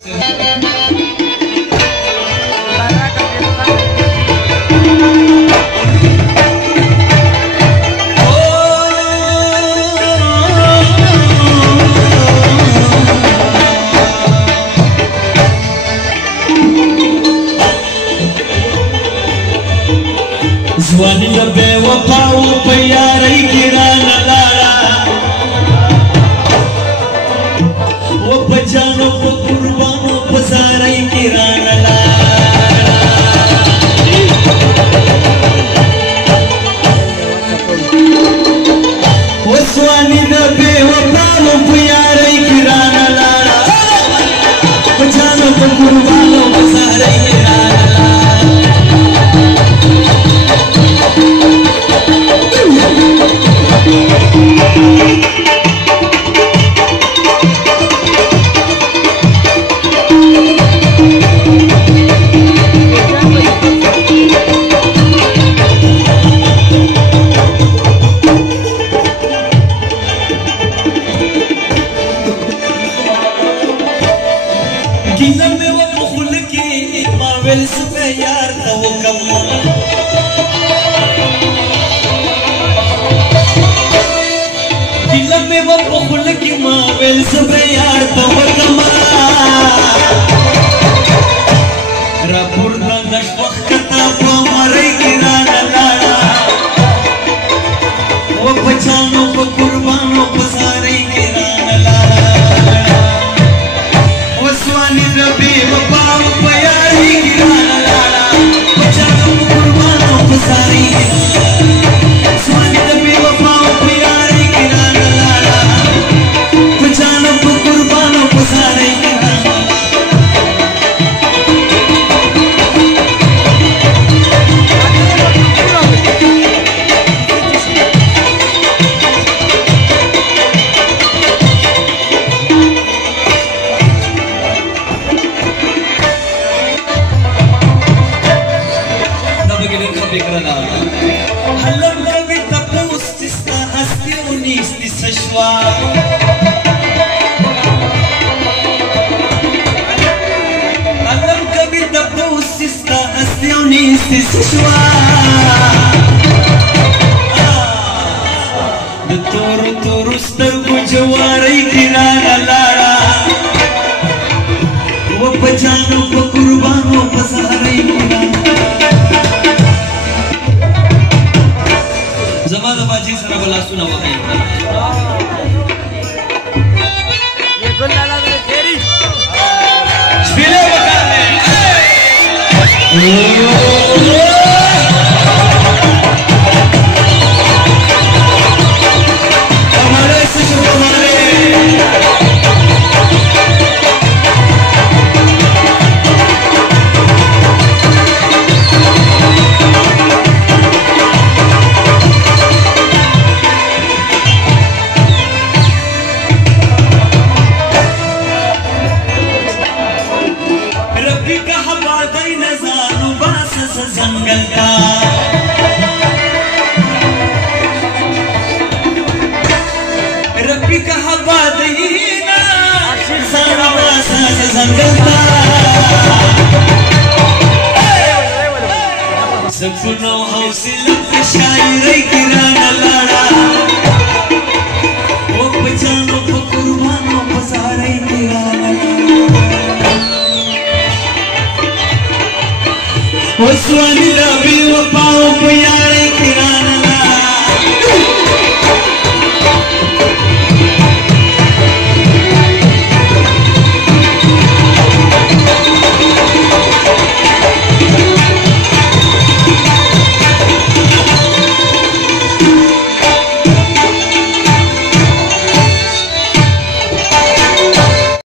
ځواني د بې وفاو په یارۍ کې رانه لاړه و په جانو په قربانو په زارۍ کې رانه لاړه و ځواني د بې وفاو په یارۍ کې رانه لاړه په جانو په قربانو په زارۍ کې رانه لاړه गिला में वो पुखल की मावेल सुबह यार था वो कम गिला में वो पुखल की मावेल सुबह यार था वो कम रापुर दानश वक्त कता वो मरे गिराना लाड़ा वो बचानो वो कुर्बानो वो सारे गिराना लाड़ा ځواني د بې وفاو په یارۍ کې رانه لاړه په جانو په قربانو په زارۍ کې ځواني د بې وفاو په یارۍ کې رانه لاړه په جانو په قربانو په زارۍ کې رانه هلم کبھی تپوس تستا ہستی انیس تس شوا هلم کبھی تپوس تستا ہستی انیس تس شوا د تورو تورو سترګو جوارۍ کې رانه لاړه و په جانو په قربانو په زارۍ کې رانه زما د باجی سره بلاسونه وهي یہ ګل لاله د تیری شپېلې وکړه हमारे से हमारे जंगल का रब्बी कहा बादीना सारा वासा जंगल का सपनों हौसला शायरी की राना लाड़ा वो बचानो वो कुर्बानो वो सारे की राना ځواني د بې وفاو په یارۍ